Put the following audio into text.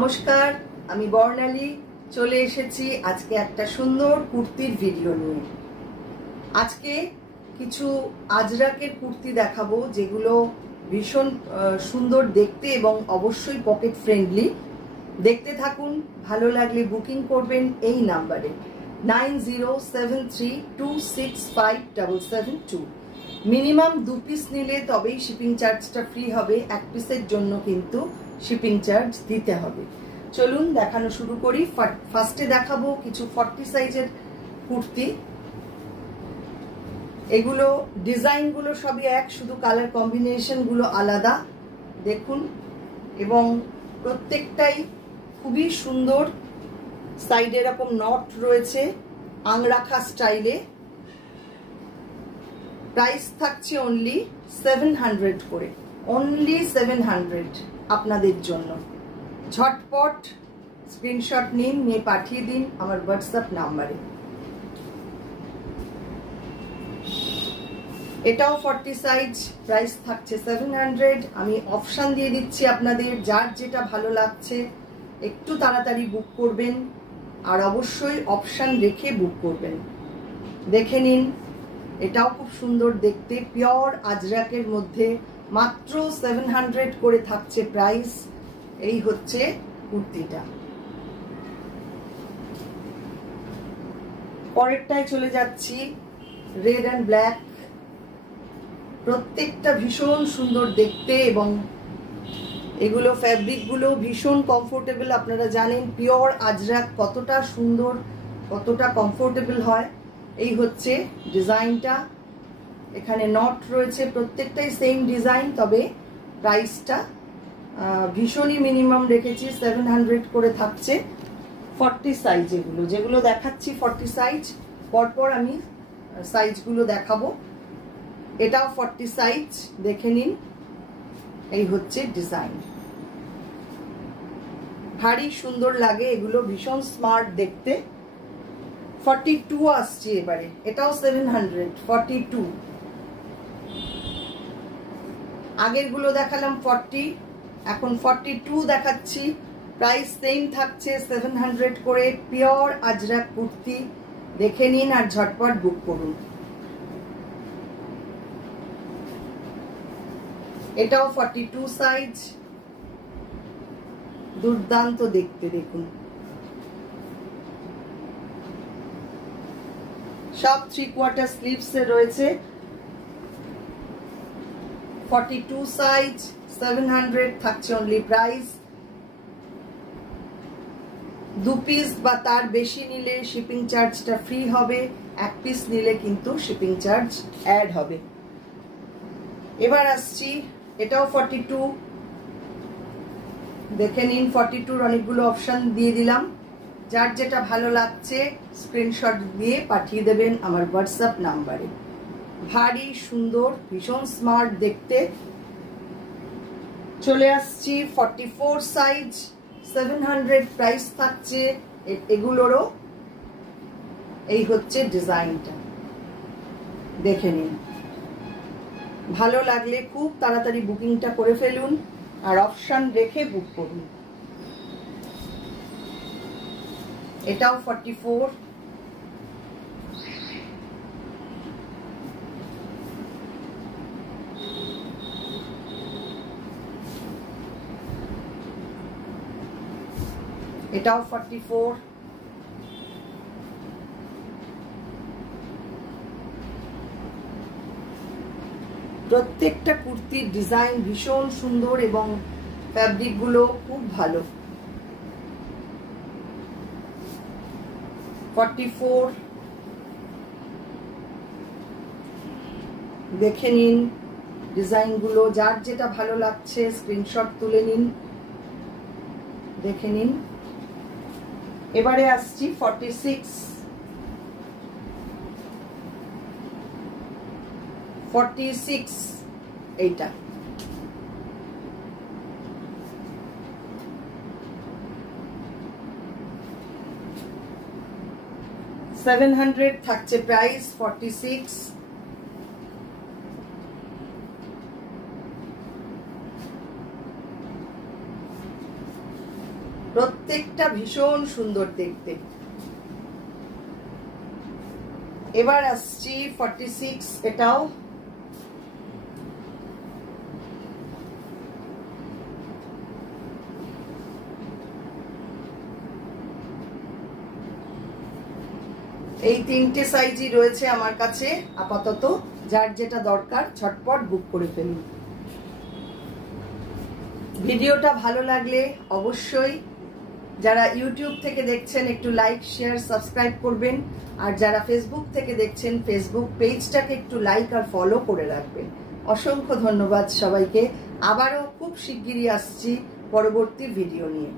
নমস্কার, আমি বর্ণালী চলে এসেছি আজকে একটা সুন্দর কুর্তির ভিডিও নিয়ে। আজকে কিছু আজরাকের কুর্তি দেখাবো যেগুলো ভীষণ সুন্দর দেখতে এবং অবশ্যই পকেট ফ্রেন্ডলি। দেখতে থাকুন, ভালো লাগলে বুকিং করবেন এই নাম্বারে 9073265772। মিনিমাম 2 পিস নিলে তবেই শিপিং চার্জটা ফ্রি হবে, 1 পিসের জন্য কিন্তু শিপিং চার্জ দিতে হবে। চলুন দেখানো শুরু করি। ফার্স্টে দেখাবো কিছু 40 সাইজের কুর্তি। এগুলো ডিজাইনগুলো সবই এক, শুধু কালার কম্বিনেশনগুলো আলাদা দেখুন, এবং প্রত্যেকটাই খুবই সুন্দর। সাইডে এরকম নট রয়েছে আংরাখা স্টাইলে। প্রাইস থাকছে অনলি 700 করে, অনলি 700 আপনাদের জন্য। ঝটপট স্ক্রিনশট নিন, নিয়ে পাঠিয়ে দিন আমার হোয়াটসঅ্যাপ নাম্বারে। এটাও 40 সাইজ, প্রাইস থাকছে 700। আমি অপশন দিয়ে দিচ্ছি আপনাদের, যার যেটা ভালো লাগছে একটু তাড়াতাড়ি বুক করবেন, আর অবশ্যই অপশন রেখে বুক করবেন। দেখে নিন, এটাও খুব সুন্দর দেখতে, পিওর আজরাকের মধ্যে মাত্র 700 করে থাকছে প্রাইস। এই হচ্ছে কুর্তিটা। পরেরটায় চলে যাচ্ছি, রেড অ্যান্ড ব্ল্যাক। প্রত্যেকটা ভীষণ সুন্দর দেখতে এবং এগুলো ফ্যাব্রিক গুলো ভীষণ কমফোর্টেবল। আপনারা জানেন পিওর আজরাক কতটা সুন্দর, কতটা কমফোর্টেবল হয়। এই হচ্ছে ডিজাইনটা, এখানে নট রয়েছে, প্রত্যেকটাই সেম ডিজাইন, তবে প্রাইসটা ভীষণই মিনিমাম রেখেছি, 700 করে থাকছে। 40 সাইজ এগুলো, যেগুলো দেখাচ্ছি 40 সাইজ, পরপর আমি সাইজগুলো দেখাবো। এটাও 40 সাইজ, দেখে নিন। এই হচ্ছে ডিজাইন, ভারী সুন্দর লাগে এগুলো, ভীষণ স্মার্ট দেখতে। 42 আসছে এবারে, এটাও 700, 42। আগের গুলো দেখালাম 40, এখন 42 দেখাচ্ছি। প্রাইস সেম থাকছে 700 করে। পিওর আজরাক কুর্তি, দেখে নিন আর ঝটপট বুক করুন। এটাও 42 সাইজ, দুর্দান্ত দেখতে, দেখুন। সব 3/4 স্লিভস এ রয়েছে। 42 সাইজ, 700 থাকছে অনলি প্রাইস। 2 পিস বা তার বেশি নিলে শিপিং চার্জটা ফ্রি হবে, 1 পিস নিলে কিন্তু শিপিং চার্জ অ্যাড হবে। এবার আসছি, এটাও 42, দেখে নিন। 42 অনেকগুলো অপশন দিয়ে দিলাম, যার যেটা ভালো লাগছে স্ক্রিনশট দিয়ে পাঠিয়ে দেবেন আমার হোয়াটসঅ্যাপ নাম্বারে। ভারী সুন্দর, ভীষণ স্মার্ট দেখতে। চলে আসছি 44 সাইজ, 700 প্রাইস থাকছে এগুলোরও। এই হচ্ছে ডিজাইনটা, দেখে নিন। ভালো লাগলে খুব তাড়াতাড়ি বুকিংটা করে ফেলুন আর অপশন রেখে বুক করুন। এটাও 44, এটাও 44। প্রত্যেকটা কুর্তির ডিজাইন ভীষণ সুন্দর এবং ফ্যাব্রিক গুলো খুব ভালো। 44 দেখে নিন ডিজাইন গুলো, যার যেটা ভালো লাগছে স্ক্রিনশট তুলে নিন, দেখে নিন। এবারে আসছি 46, 46 এইটা। $700 থাকছে প্রাইস। 46, প্রত্যেকটা ভীষণ সুন্দর দেখতে। এবার আসছি 46, এটাও এই 3টে সাইজই রয়েছে আমার কাছে আপাতত, যার যেটা দরকার ঝটপট বুক করে ফেলুন। ভিডিওটা ভালো লাগলে অবশ্যই যারা ইউটিউব থেকে দেখছেন একটু লাইক শেয়ার সাবস্ক্রাইব করবেন, আর যারা ফেসবুক থেকে দেখছেন ফেসবুক পেজটাকে একটু লাইক আর ফলো করে রাখবেন। অসংখ্য ধন্যবাদ সবাইকে। আবারও খুব শিগগিরই আসছি পরবর্তী ভিডিও নিয়ে।